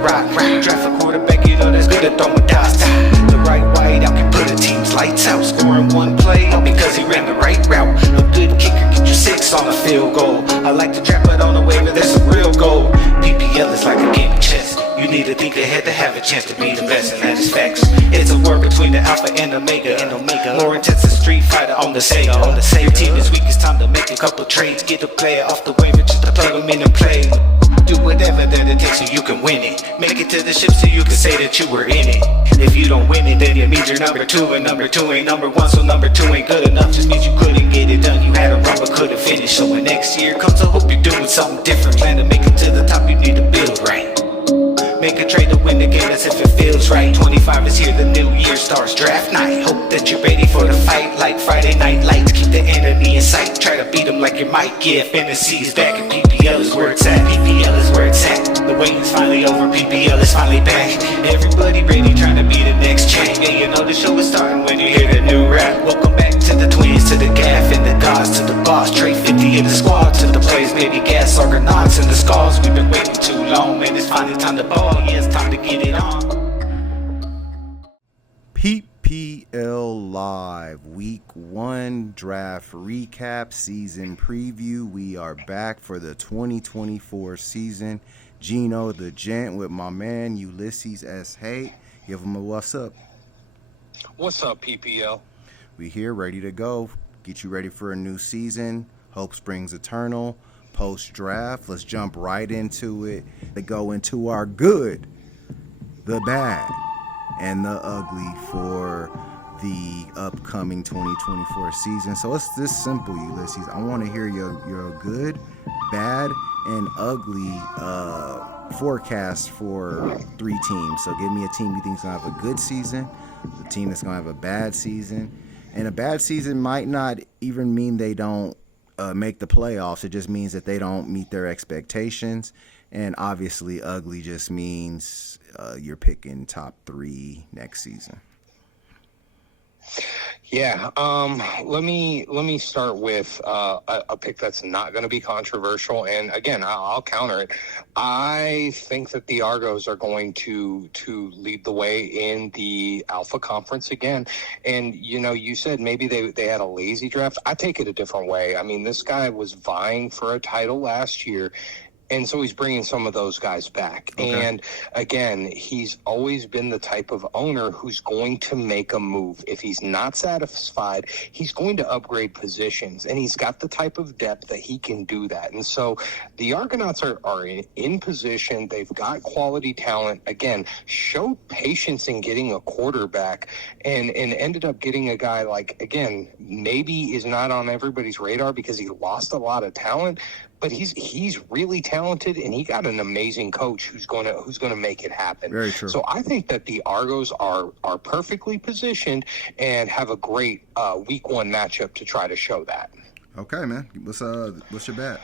rock. Draft a quarterback, you know that's good at throwing dots. The right wide out can put a team's lights out. Scoring one play, all because he ran the right route. A good kicker get you 6 on a field goal. I like to draft, but on the waiver there's some real gold. PPL is like a game of chess. You need to think ahead to have a chance to be the best, and that is facts. It's a war between the alpha and omega. More intense than Street Fighter on the Sega. Your team is weak, it's time to make a couple trades. Get a player off the waiver just to plug them in and play. Do whatever that it takes so you can win it. Make it to the ship so you can say that you were in it. If you don't win it, then it means you're number 2, and number 2 ain't number 1, so number 2 ain't good enough. Just means you couldn't get it done. You had a run but couldn't finish. So when next year comes, I hope you're doing something different. Plan to make it to the top, you need to build right. Make a trade to win the game as if it feels right. 25 is here, the new year starts, draft night. Hope that you're ready for the fight like Friday night lights. Keep the enemy in sight, try to beat them like you might. Yeah, fantasy's back and PPL is where it's at. PPL is where it's at. The wait is finally over, PPL is finally back. Everybody ready, trying to be the next champ. Yeah, you know the show is starting when you hear the new rap. Welcome back to the twins, to the GAFF and the gods, to the boss. Trade 50 in the squad, to the plays, baby gas, Argonauts and the skulls. We've been waiting too long, man, it's finally time to ball. Yeah, it's time to get it on. PPL Live Week 1 Draft Recap Season Preview. We are back for the 2024 season. GENO the Gent with my man Ulysses S. Haight. Give him a what's up. What's up, PPL? We here ready to go. Get you ready for a new season. Hope springs eternal. Post-draft, let's jump right into it. To go into our good, the bad, and the ugly for the upcoming 2024 season. So it's this simple, Ulysses. I want to hear your good, bad, and ugly forecast for 3 teams. So give me a team you think is going to have a good season, a team that's going to have a bad season. And a bad season might not even mean they don't make the playoffs. It just means that they don't meet their expectations. And obviously ugly just means you're picking top 3 next season. Yeah, let me start with a pick that's not going to be controversial, and again, I'll counter it. I think that the Argos are going to lead the way in the Alpha Conference again. And you know, you said maybe they had a lazy draft. I take it a different way. I mean, this guy was vying for a title last year. And so he's bringing some of those guys back. Okay. And again, he's always been the type of owner who's going to make a move. If he's not satisfied, he's going to upgrade positions. And he's got the type of depth that he can do that. And so the Argonauts are in position. They've got quality talent. Again, showed patience in getting a quarterback and ended up getting a guy like, again, maybe is not on everybody's radar because he lost a lot of talent. But he's really talented, and he got an amazing coach who's gonna make it happen. Very true. So I think that the Argos are perfectly positioned and have a great week 1 matchup to try to show that. Okay, man. What's your bad?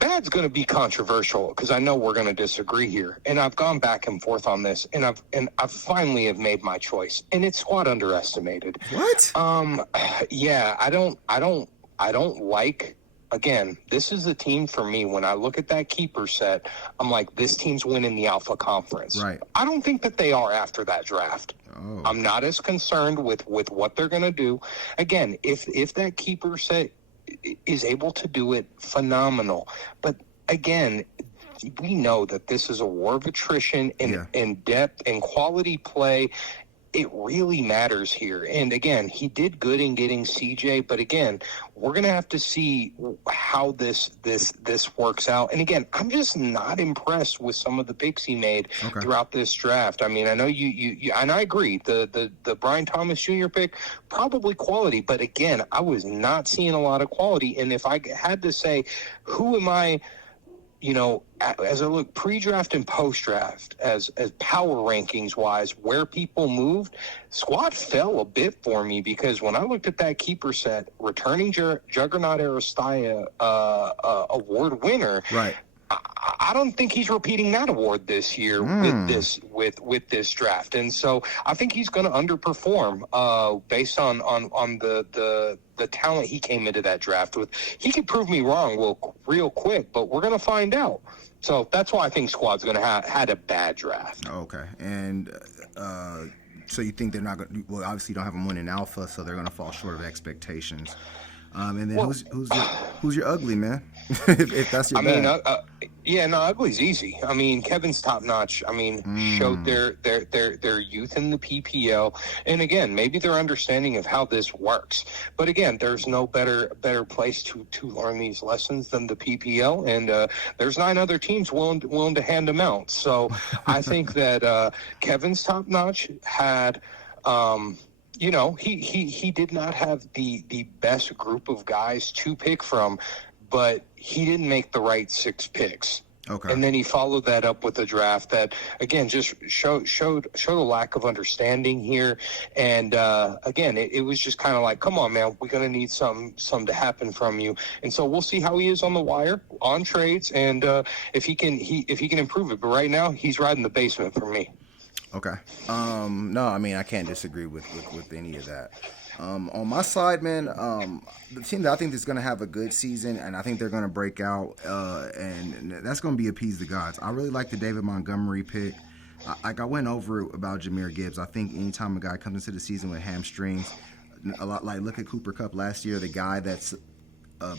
Bad's going to be controversial because I know we're going to disagree here, and I've gone back and forth on this, and I've finally have made my choice, and it's squad underestimated. What? Yeah, I don't like. Again, this is a team for me. When I look at that keeper set, I'm like, this team's winning the Alpha Conference. Right. I don't think that they are after that draft. Oh. I'm not as concerned with what they're going to do. Again, if that keeper set is able to do it, phenomenal. But again, we know that this is a war of attrition and depth and quality play. It really matters here. And again, he did good in getting CJ, but again, we're going to have to see how this works out. And again, I'm just not impressed with some of the picks he made throughout this draft. I mean, I know you and I agree, the Brian Thomas Jr. pick, probably quality, but again, I was not seeing a lot of quality. And if I had to say, who am I, you know, as I look pre-draft and post-draft, as power rankings-wise, where people moved, squad fell a bit for me because when I looked at that keeper set, returning Juggernaut Aristaya award winner, right? I I don't think he's repeating that award this year with this draft. And so I think he's going to underperform based on the talent he came into that draft with. He could prove me wrong real quick, but we're going to find out. So that's why I think squad's going to had a bad draft. Okay, and so you think they're not going? Well, obviously you don't have them winning alpha, so they're going to fall short of expectations. And then who's your ugly, man? if that's your bad. Ugly's easy. I mean, Kevin's top notch. I mean, showed their youth in the PPL, and again, maybe their understanding of how this works. But again, there's no better place to learn these lessons than the PPL, and there's 9 other teams willing to hand them out. So I think that Kevin's top notch had. He did not have the best group of guys to pick from, but he didn't make the right 6 picks. Okay. And then he followed that up with a draft that, again, just showed a lack of understanding here. And again, it was just kind of like, come on, man, we're gonna need some to happen from you. And so we'll see how he is on the wire, on trades, and if he can improve it. But right now, he's riding the basement for me. Okay. No, I mean, I can't disagree with any of that. On my side, man, the team that I think is going to have a good season, and I think they're going to break out, and that's going to be Appease the Gods. I really like the David Montgomery pick. I went over about Jahmyr Gibbs. I think anytime a guy comes into the season with hamstrings, a lot like look at Cooper Kupp last year, the guy that's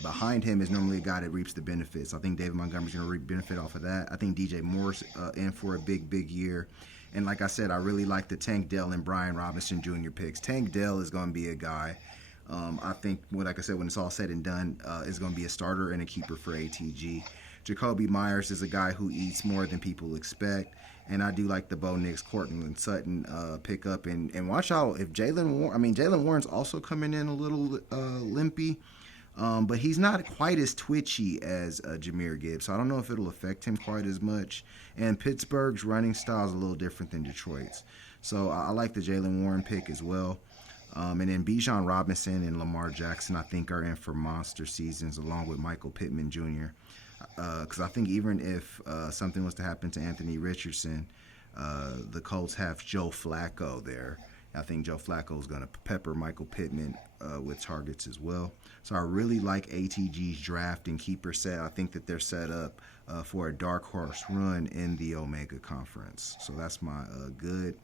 behind him is normally a guy that reaps the benefits. I think David Montgomery's going to reap benefit off of that. I think DJ Moore's in for a big year. And like I said, I really like the Tank Dell and Brian Robinson Jr. picks. Tank Dell is going to be a guy, I think, like I said, when it's all said and done, is going to be a starter and a keeper for ATG. Jacoby Myers is a guy who eats more than people expect. And I do like the Bo Nix, Cortland Sutton pickup. And watch out if Jaylen Warren's also coming in a little limpy. But he's not quite as twitchy as Jahmyr Gibbs, so I don't know if it'll affect him quite as much. And Pittsburgh's running style is a little different than Detroit's. So I like the Jaylen Warren pick as well. And then Bijan Robinson and Lamar Jackson, I think, are in for monster seasons along with Michael Pittman Jr. Because I think even if something was to happen to Anthony Richardson, the Colts have Joe Flacco there. I think Joe Flacco is going to pepper Michael Pittman with targets as well. So I really like ATG's draft and keeper set. I think that they're set up for a dark horse run in the Omega Conference. So that's my good.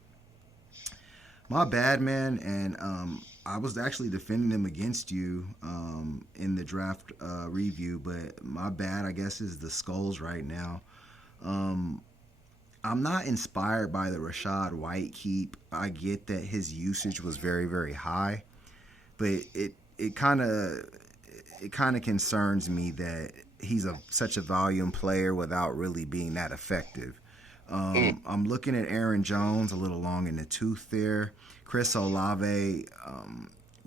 My bad, man. And I was actually defending them against you in the draft review, but my bad, I guess, is the Skulls right now. I'm not inspired by the Rachaad White keep. I get that his usage was very, very high, but it kind of concerns me that he's such a volume player without really being that effective. I'm looking at Aaron Jones a little long in the tooth there. Chris Olave,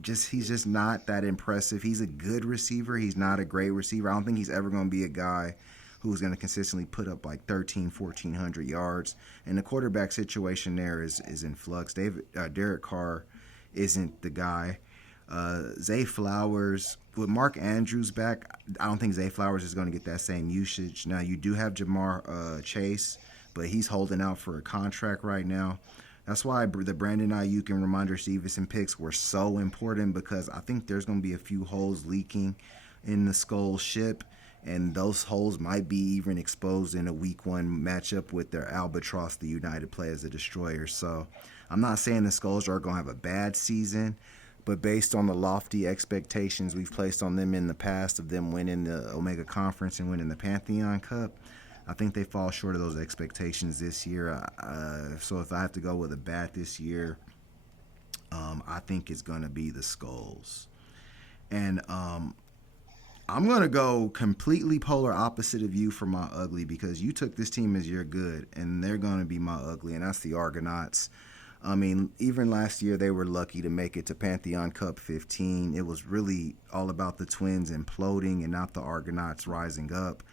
he's just not that impressive. He's a good receiver. He's not a great receiver. I don't think he's ever going to be a guy who's going to consistently put up like 1,400 yards. And the quarterback situation there is in flux. Derek Carr isn't the guy. Zay Flowers, with Mark Andrews back, I don't think Zay Flowers is going to get that same usage. Now, you do have Jamar Chase, but he's holding out for a contract right now. That's why the Brandon Ayuk and Ramondre Stevenson picks were so important, because I think there's going to be a few holes leaking in the Skull ship, and those holes might be even exposed in a week 1 matchup with their Albatross, the United play as a destroyer. So I'm not saying the Skulls are going to have a bad season, but based on the lofty expectations we've placed on them in the past of them winning the Omega Conference and winning the Pantheon Cup, I think they fall short of those expectations this year. So if I have to go with a bat this year, I think it's going to be the Skulls. And I'm going to go completely polar opposite of you for my ugly, because you took this team as your good, and they're going to be my ugly, and that's the Argonauts. I mean, even last year they were lucky to make it to Pantheon Cup 15. It was really all about the Twins imploding and not the Argonauts rising up.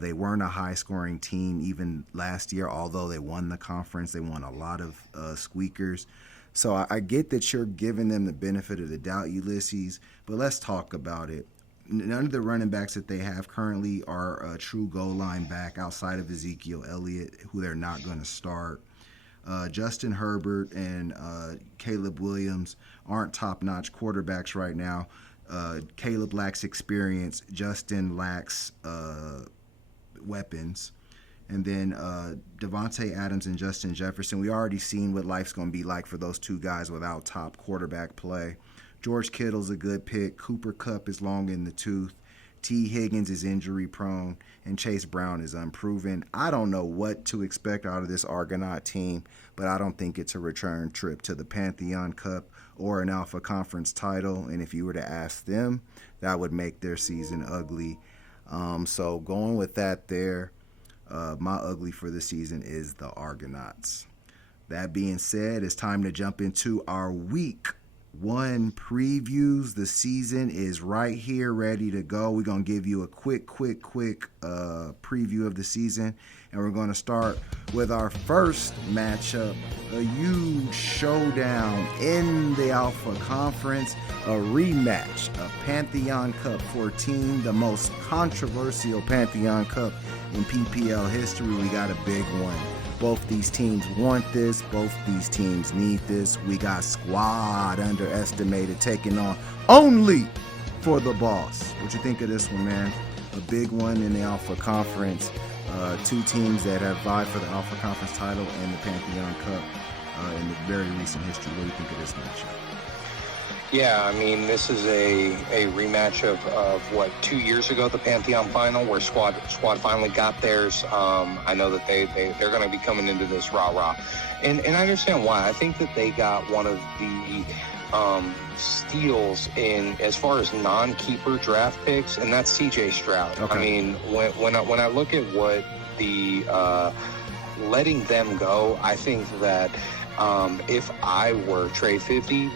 They weren't a high-scoring team even last year, although they won the conference. They won a lot of squeakers. So I get that you're giving them the benefit of the doubt, Ulysses, but let's talk about it. none of the running backs that they have currently are a true goal line back outside of Ezekiel Elliott, who they're not going to start. Justin Herbert and Caleb Williams aren't top-notch quarterbacks right now. Caleb lacks experience. Justin lacks weapons. And then Devontae Adams and Justin Jefferson, we already seen what life's going to be like for those two guys without top quarterback play. George Kittle's a good pick. Cooper Kupp is long in the tooth. T. Higgins is injury prone. And Chase Brown is unproven. I don't know what to expect out of this Argonaut team, but I don't think it's a return trip to the Pantheon Cup or an Alpha Conference title. And if you were to ask them, that would make their season ugly. So going with that there, my ugly for the season is the Argonauts. That being said, it's time to jump into our week 1 previews. The season is right here, ready to go. We're going to give you a quick preview of the season. And we're going to start with our first matchup, a huge showdown in the Alpha Conference, a rematch of Pantheon Cup 14, the most controversial Pantheon Cup in PPL history. We got a big one. Both these teams want this. Both these teams need this. We got Squad Underestimated taking on Only for the Boss. What you think of this one, man? A big one in the Alpha Conference. Two teams that have vied for the Alpha Conference title and the Pantheon Cup in the very recent history. What do you think of this matchup? Yeah, I mean, this is a rematch of what, 2 years ago, the Pantheon final, where Squad finally got theirs. I know that they're going to be coming into this rah-rah. And I understand why. I think that they got one of the steals in as far as non-keeper draft picks, and that's CJ Stroud. Okay. I mean, when I look at what the letting them go, I think that if I were Trey Fitty,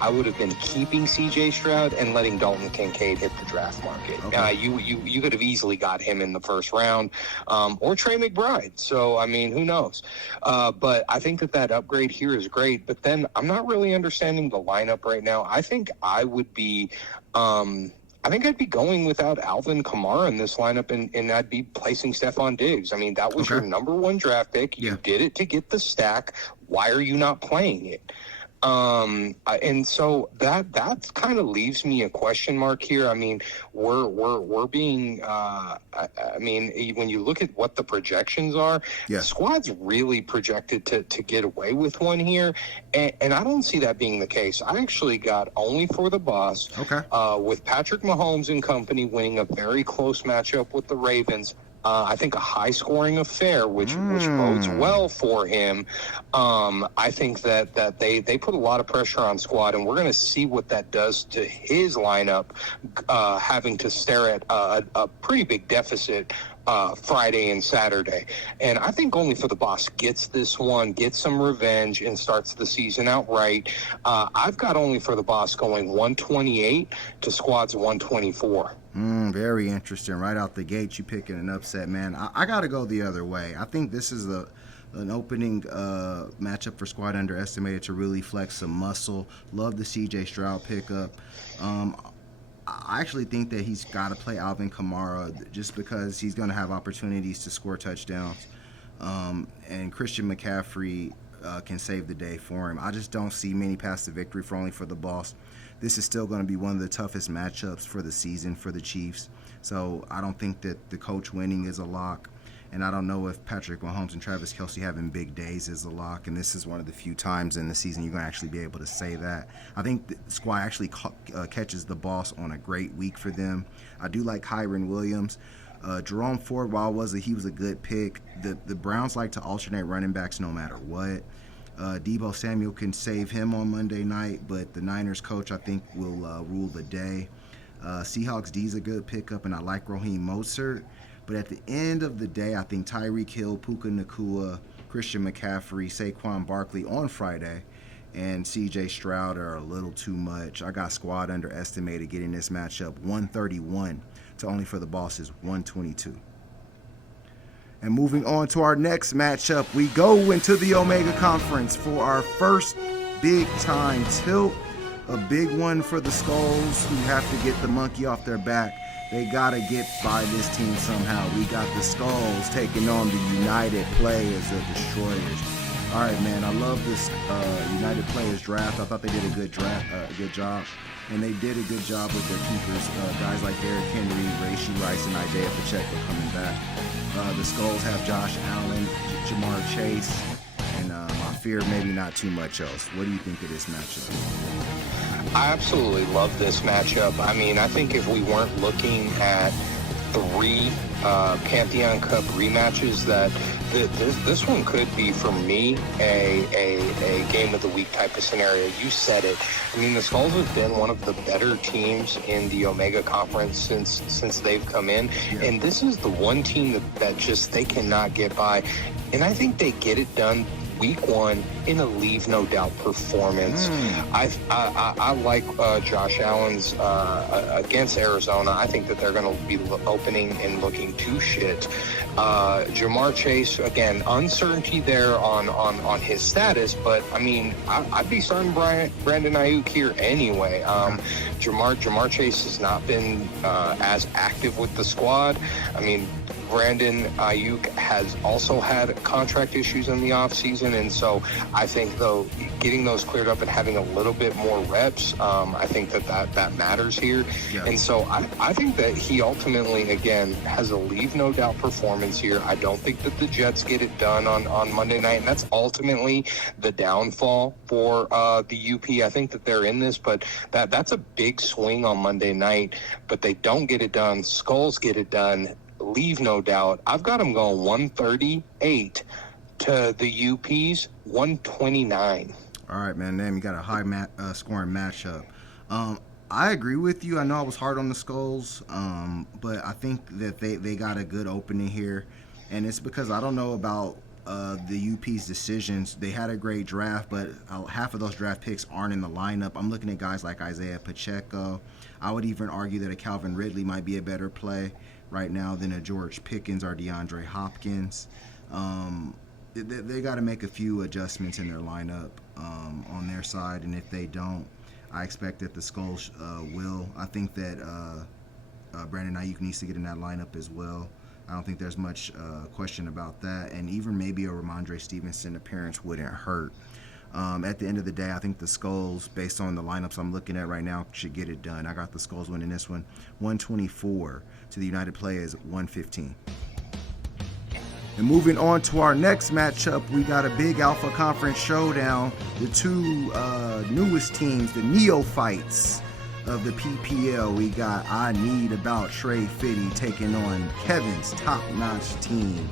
I would have been keeping CJ Stroud and letting Dalton Kincaid hit the draft market. Okay. You could have easily got him in the first round, or Trey McBride. So, I mean, who knows? But I think that upgrade here is great. But then I'm not really understanding the lineup right now. I think I would be I'd be going without Alvin Kamara in this lineup, and I'd be placing Stephon Diggs. I mean, that was your number 1 draft pick. Yeah. You did it to get the stack. Why are you not playing it? And so that kind of leaves me a question mark here. I mean, we're being, I mean, when you look at what the projections are, yeah, the Squad's really projected to get away with one here. And I don't see that being the case. I actually got Only for the Boss, with Patrick Mahomes and company winning a very close matchup with the Ravens. I think a high-scoring affair, which bodes well for him. I think that they put a lot of pressure on Squad, and we're going to see what that does to his lineup, having to stare at a pretty big deficit Friday and Saturday. And I think Only for the Boss gets this one, gets some revenge, and starts the season out right. I've got Only for the Boss going 128 to Squad's 124. Very interesting. Right out the gate, you picking an upset, man. I got to go the other way. I think this is an opening matchup for Squad Underestimated to really flex some muscle. Love the CJ Stroud pickup. I actually think that he's got to play Alvin Kamara just because he's going to have opportunities to score touchdowns. And Christian McCaffrey can save the day for him. I just don't see many paths to victory for Only for the Boss. This is still going to be one of the toughest matchups for the season for the Chiefs. So I don't think that the coach winning is a lock. And I don't know if Patrick Mahomes and Travis Kelce having big days is a lock. And this is one of the few times in the season you're going to actually be able to say that. I think the Squad actually catches the Boss on a great week for them. I do like Kyron Williams. Jerome Ford, while he was a good pick, the Browns like to alternate running backs no matter what. Deebo Samuel can save him on Monday night, but the Niners coach, I think, will rule the day. Seahawks D's a good pickup, and I like Raheem Mostert. But at the end of the day, I think Tyreek Hill, Puka Nacua, Christian McCaffrey, Saquon Barkley on Friday, and CJ Stroud are a little too much. I got Squad Underestimated getting this matchup 131 to Only for the Bosses 122. And moving on to our next matchup, we go into the Omega Conference for our first big-time tilt. a big one for the Skulls, who have to get the monkey off their back. They gotta get by this team somehow. We got the Skulls taking on the United Players, the Destroyers. All right, man. I love this United Players draft. I thought they did a good job, and they did a good job with their keepers. Guys like Derrick Henry, Rashee Rice, and Isaiah Pacheco coming back. The Skulls have Josh Allen, Jamar Chase, and I fear maybe not too much else. What do you think of this matchup? I absolutely love this matchup. I mean, I think if we weren't looking at 3 Pantheon Cup rematches, that this one could be, for me, a game of the week type of scenario. You said it. I mean, the Skulls have been one of the better teams in the Omega Conference since they've come in, and this is the one team that just they cannot get by, and I think they get it done week 1 in a leave no doubt performance. I like Josh Allen's against Arizona. I think that they're going to be opening and looking to shit. Jamar Chase, again, uncertainty there on his status, but I mean, I'd be starting Brandon Ayuk here anyway. Jamar Chase has not been as active with the squad. I mean, Brandon Ayuk has also had contract issues in the offseason, and so I think, though, getting those cleared up and having a little bit more reps, I think that matters here. Yeah. And so I think that he ultimately, again, has a leave no doubt performance here. I don't think that the Jets get it done on Monday night, and that's ultimately the downfall for the UP. I think that they're in this, but that's a big swing on Monday night, but they don't get it done. Skulls get it done. Leave no doubt. I've got them going 138 to the UP's 129. All right, man. Damn, you got a high scoring matchup. I agree with you. I know I was hard on the Skulls, but I think that they got a good opening here, and it's because I don't know about the UP's decisions. They had a great draft, but half of those draft picks aren't in the lineup. I'm looking at guys like Isaiah Pacheco. I would even argue that a Calvin Ridley might be a better play right now than a George Pickens or DeAndre Hopkins. They got to make a few adjustments in their lineup on their side, and if they don't, I expect that the Skulls will. I think that Brandon Ayuk needs to get in that lineup as well. I don't think there's much question about that, and even maybe a Ramondre Stevenson appearance wouldn't hurt. At the end of the day, I think the Skulls, based on the lineups I'm looking at right now, should get it done. I got the Skulls winning this one 124 to the United Players 115. And moving on to our next matchup, we got a big Alpha Conference showdown. The 2 newest teams, the neophytes of the PPL. We got I Need About Trey Fitty taking on Kevin's top-notch team.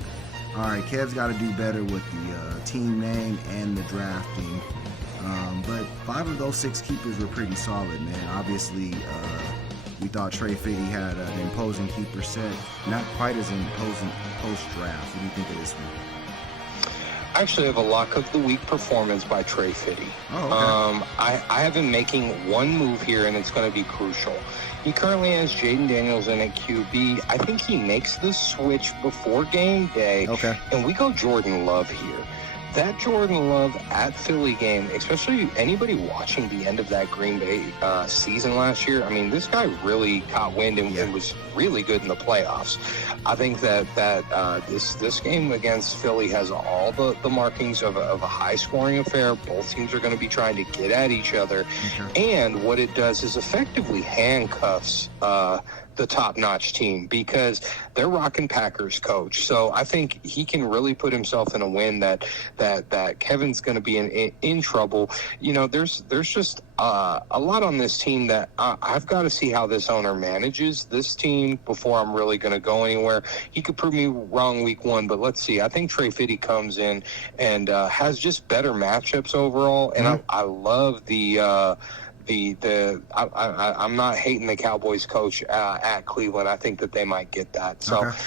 All right, Kev's got to do better with the team name and the drafting. But 5 of those 6 keepers were pretty solid, man. Obviously, we thought Trey Fitty had an imposing keeper set. Not quite as imposing post-draft. What do you think of this one? I actually have a lock of the week performance by Trey Fitty. Oh, okay. I have him making one move here, and it's going to be crucial. He currently has Jaden Daniels in at QB. I think he makes the switch before game day. Okay. And we go Jordan Love here. That Jordan Love at Philly game, especially anybody watching the end of that Green Bay season last year, I mean, this guy really caught wind and was really good in the playoffs. I think that this game against Philly has all the markings of a high-scoring affair. Both teams are going to be trying to get at each other. Okay. And what it does is effectively handcuffs the top-notch team, because they're rocking Packers coach. So I think he can really put himself in a win that Kevin's going to be in trouble. You know, there's just a lot on this team that I've got to see how this owner manages this team before I'm really going to go anywhere. He could prove me wrong week 1, but let's see. I think Trey Fitty comes in and has just better matchups overall, and I love I'm not hating the Cowboys coach at Cleveland. I think that they might get that. So okay.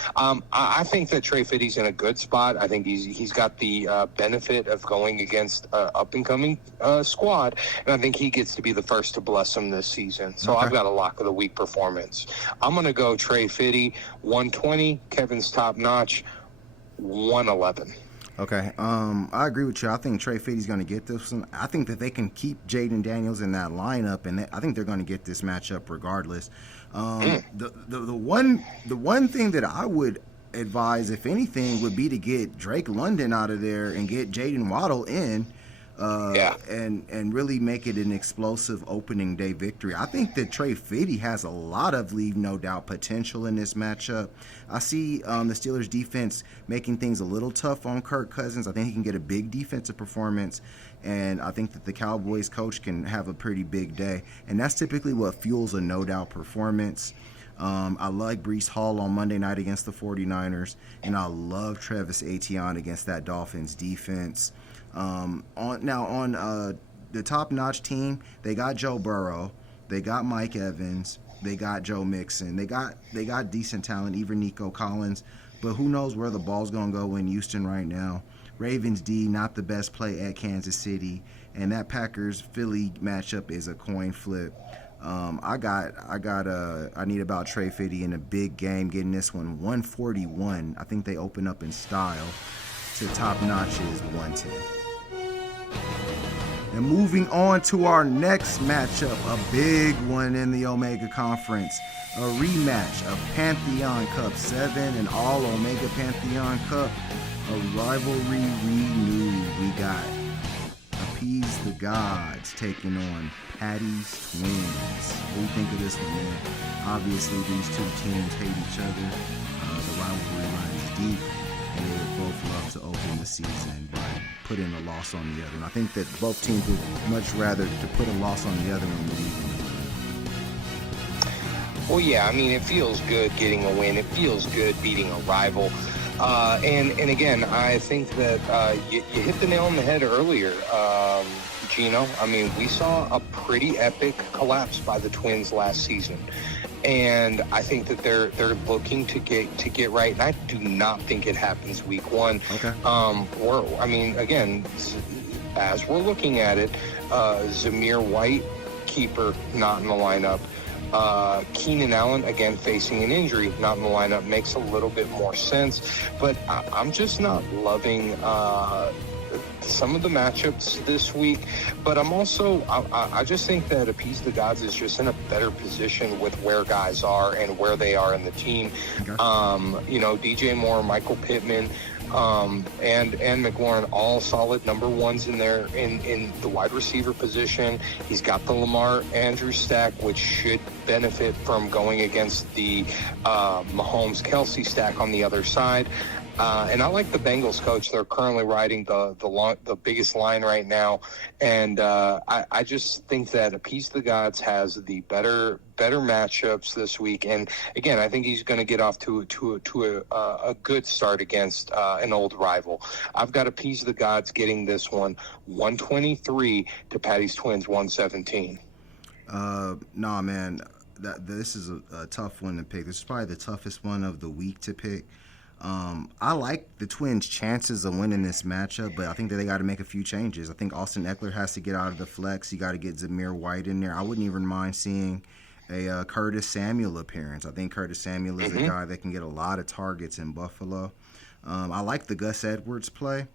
I think that Trey Fitty's in a good spot. I think he's got the benefit of going against up-and-coming squad, and I think he gets to be the first to bless him this season. So okay. I've got a lock of the week performance. I'm going to go Trey Fitty, 120, Kevin's top-notch, 111. Okay. I agree with you. I think Trey Fitty's going to get this one. I think that they can keep Jaden Daniels in that lineup, and I think they're going to get this matchup regardless. The one thing that I would advise, if anything, would be to get Drake London out of there and get Jaden Waddle in. Yeah. And really make it an explosive opening day victory. I think that Trey Fitty has a lot of leave no doubt potential in this matchup. I see the Steelers defense making things a little tough on Kirk Cousins. I think he can get a big defensive performance, and I think that the Cowboys coach can have a pretty big day, and that's typically what fuels a no doubt performance. I like Breece Hall on Monday night against the 49ers, and I love Travis Etienne against that Dolphins defense. On the top-notch team, they got Joe Burrow, they got Mike Evans, they got Joe Mixon, they got decent talent, even Nico Collins, but who knows where the ball's gonna go in Houston right now. Ravens D not the best play at Kansas City, and that Packers Philly matchup is a coin flip. I need about Trey Fitty in a big game, getting this one 141. I think they open up in style. To top notch is 110. And moving on to our next matchup, a big one in the Omega Conference, a rematch of Pantheon Cup 7 and All Omega Pantheon Cup, a rivalry renewed. We got Appease the Gods taking on Patty's Twins. What do you think of this one, man? Obviously, these two teams hate each other. The rivalry runs deep, and they would both love to open the season by putting a loss on the other. And I think that both teams would much rather to put a loss on the other and leave. Well, yeah, I mean, it feels good getting a win. It feels good beating a rival. And again, I think that you hit the nail on the head earlier, Gino. I mean, we saw a pretty epic collapse by the Twins last season, and I think that they're looking to get right. And I do not think it happens week one. Okay. Again, as we're looking at it, Zamir White, keeper, not in the lineup. Keenan Allen, again, facing an injury, not in the lineup, makes a little bit more sense. But I'm just not loving some of the matchups this week. But I'm also, I just think that Appease the Gods is just in a better position with where guys are and where they are in the team. Okay. DJ Moore, Michael Pittman, and McLaurin, all solid number ones in there in the wide receiver position. He's got the Lamar Andrews stack, which should benefit from going against the Mahomes Kelsey stack on the other side. And I like the Bengals coach. They're currently riding the biggest line right now, and I just think that Appease the Gods has the better matchups this week. And again, I think he's going to get off to a good start against an old rival. I've got Appease the Gods getting this one 123 to Patty's Twins 117. Nah, man, this is a tough one to pick. This is probably the toughest one of the week to pick. I like the Twins' chances of winning this matchup, but I think that they got to make a few changes. I think Austin Eckler has to get out of the flex. You got to get Zamir White in there. I wouldn't even mind seeing a Curtis Samuel appearance. I think Curtis Samuel is a guy that can get a lot of targets in Buffalo. I like the Gus Edwards play,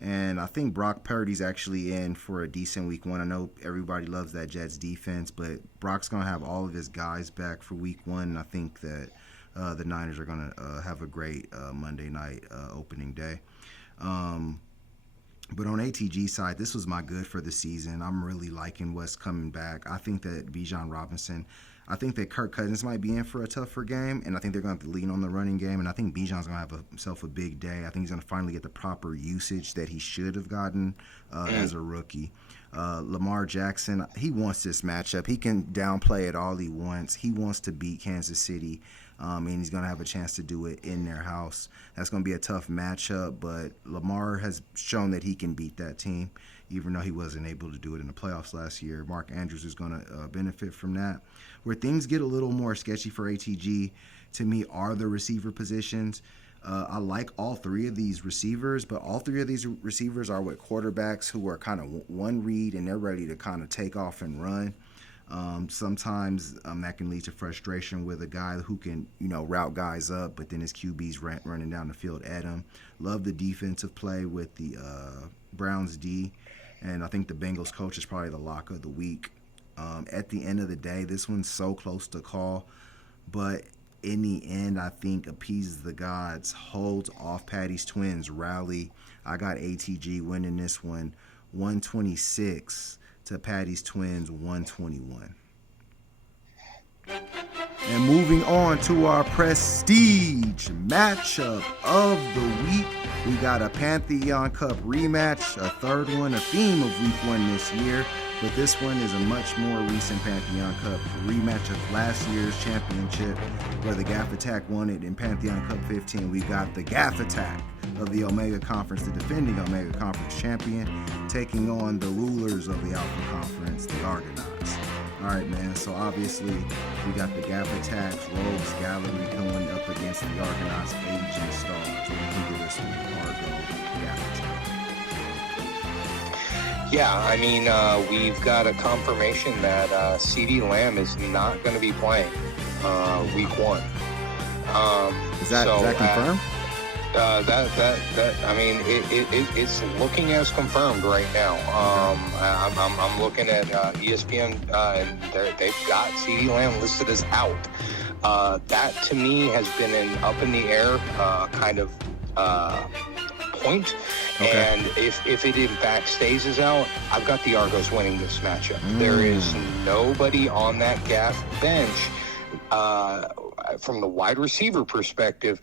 and I think Brock Purdy's actually in for a decent week one. I know everybody loves that Jets defense, but Brock's going to have all of his guys back for week one, and I think that the Niners are going to have a great Monday night opening day. But on ATG side, this was my good for the season. I'm really liking what's coming back. I think that Bijan Robinson, I think that Kirk Cousins might be in for a tougher game, and I think they're going to have to lean on the running game, and I think Bijan's going to have himself a big day. I think he's going to finally get the proper usage that he should have gotten as a rookie. Lamar Jackson, he wants this matchup. He can downplay it all he wants. He wants to beat Kansas City. And he's going to have a chance to do it in their house. That's going to be a tough matchup, but Lamar has shown that he can beat that team, even though he wasn't able to do it in the playoffs last year. Mark Andrews is going to benefit from that. Where things get a little more sketchy for ATG, to me, are the receiver positions. I like all three of these receivers, but all three of these receivers are with quarterbacks who are kind of one read, and they're ready to kind of take off and run. Sometimes that can lead to frustration with a guy who can, route guys up, but then his QB's running down the field at him. Love the defensive play with the Browns D, and I think the Bengals coach is probably the lock of the week. At the end of the day, this one's so close to call, but in the end, I think appeases the gods, holds off Patty's Twins, rally. I got ATG winning this one 126 to Patty's Twins 121. And moving on to our prestige matchup of the week, we got a Pantheon Cup rematch, a third one, a theme of week 1 this year, but this one is a much more recent Pantheon Cup rematch of last year's championship where the GAFF Attack won it. In Pantheon Cup 15, we got the GAFF Attack of the Omega Conference, the defending Omega Conference champion, taking on the rulers of the Alpha Conference, the Argonauts. All right, man, so obviously we got the GAFF Attacks, Rogues Gallery going up against the Argonauts, Aging Stars. What do you think of this one, Argo, GAFF Attack? Yeah, I mean, we've got a confirmation that CD Lamb is not going to be playing week 1. Is that confirmed? I mean, it's looking as confirmed right now. I'm looking at ESPN, and they've got CD Lamb listed as out. That to me has been an up in the air kind of point. Okay. And if it in fact stays as out, I've got the Argos winning this matchup. There is nobody on that GAFF bench. From the wide receiver perspective,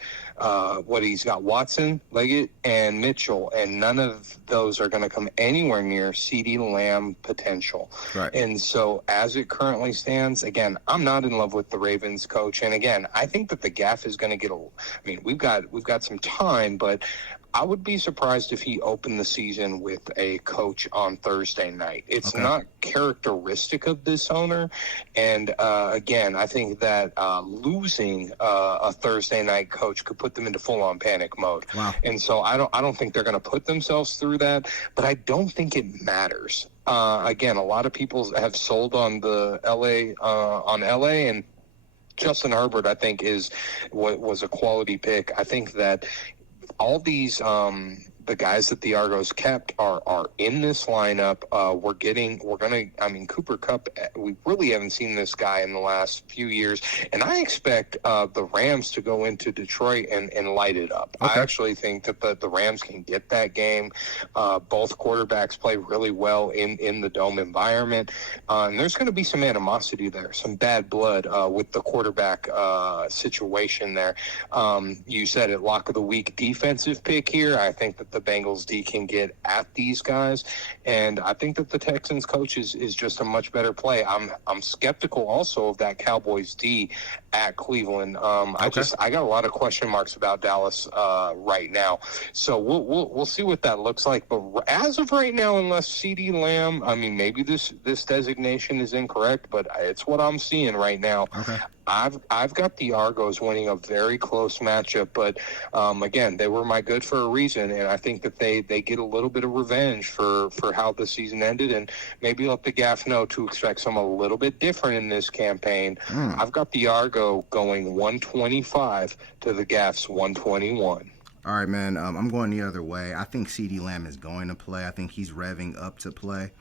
he's got Watson, Leggett, and Mitchell, and none of those are going to come anywhere near CD Lamb potential. Right. And so as it currently stands, again, I'm not in love with the Ravens coach. And again, I think that the GAFF is going to get we've got some time, but I would be surprised if he opened the season with a coach on Thursday night. It's not characteristic of this owner. And again, I think that losing a Thursday night coach could put them into full-on panic mode. Wow. And so I don't think they're going to put themselves through that, but I don't think it matters. Again, a lot of people have sold on the LA, and Justin Herbert, I think, was a quality pick. I think that all these the guys that the Argos kept are in this lineup. Cooper Kupp, we really haven't seen this guy in the last few years, and I expect the Rams to go into Detroit and light it up. I actually think that the Rams can get that game. Both quarterbacks play really well in the dome environment, and there's going to be some animosity there, some bad blood with the quarterback situation there. You said it, lock of the week defensive pick here. I think that the Bengals D can get at these guys, and I think that the Texans coach is just a much better play. I'm skeptical also of that Cowboys D at Cleveland. I got a lot of question marks about Dallas right now, so we'll see what that looks like. But as of right now, unless CD Lamb, maybe this designation is incorrect, but it's what I'm seeing right now. I've got the Argos winning a very close matchup, but again, they were my good for a reason, and I think that they get a little bit of revenge for how the season ended, and maybe let the GAFF know to expect something a little bit different in this campaign. I've got the Argo going 125 to the GAFF's 121. All right, man, I'm going the other way. I think CD Lamb is going to play. I think he's revving up to play.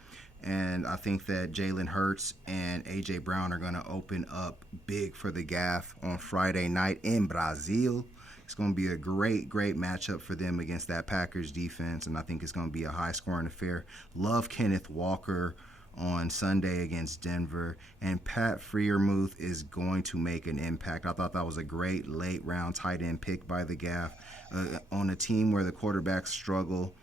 And I think that Jalen Hurts and A.J. Brown are going to open up big for the GAFF on Friday night in Brazil. It's going to be a great matchup for them against that Packers defense, and I think it's going to be a high-scoring affair. Love Kenneth Walker on Sunday against Denver, and Pat Freiermuth is going to make an impact. I thought that was a great late-round tight end pick by the GAFF. On a team where the quarterbacks struggle,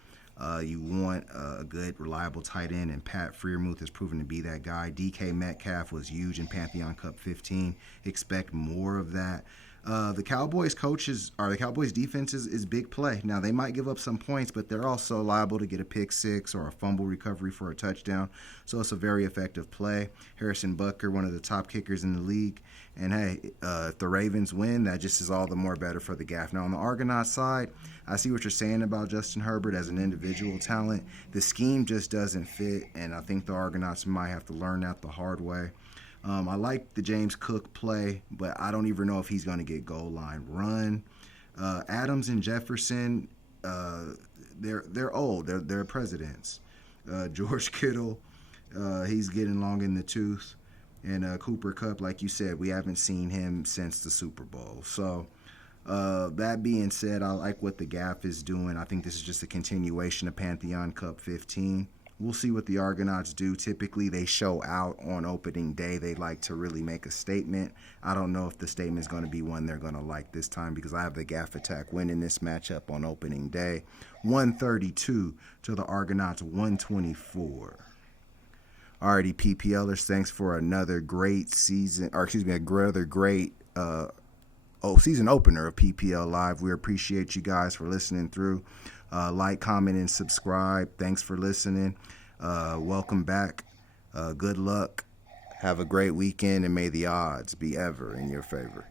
you want a good, reliable tight end, and Pat Freiermuth has proven to be that guy. DK Metcalf was huge in Pantheon Cup 15. Expect more of that. The Cowboys defense is big play. Now they might give up some points, but they're also liable to get a pick six or a fumble recovery for a touchdown. So it's a very effective play. Harrison Butker, one of the top kickers in the league. And hey, if the Ravens win, that just is all the more better for the GAFF. Now on the Argonauts side, I see what you're saying about Justin Herbert as an individual talent. The scheme just doesn't fit, and I think the Argonauts might have to learn that the hard way. I like the James Cook play, but I don't even know if he's going to get goal line run. Adams and Jefferson, they're old. They're presidents. George Kittle, he's getting long in the tooth. And Cooper Kupp, like you said, we haven't seen him since the Super Bowl. So that being said, I like what the GAFF is doing. I think this is just a continuation of Pantheon Cup 15. We'll see what the Argonauts do. Typically, they show out on opening day. They like to really make a statement. I don't know if the statement is going to be one they're going to like this time because I have the GAFF Attack winning this matchup on opening day. 132 to the Argonauts 124. Alrighty, PPLers, thanks for another great season, another great season opener of PPL Live. We appreciate you guys for listening through. Like, comment, and subscribe. Thanks for listening. Welcome back. Good luck. Have a great weekend, and may the odds be ever in your favor.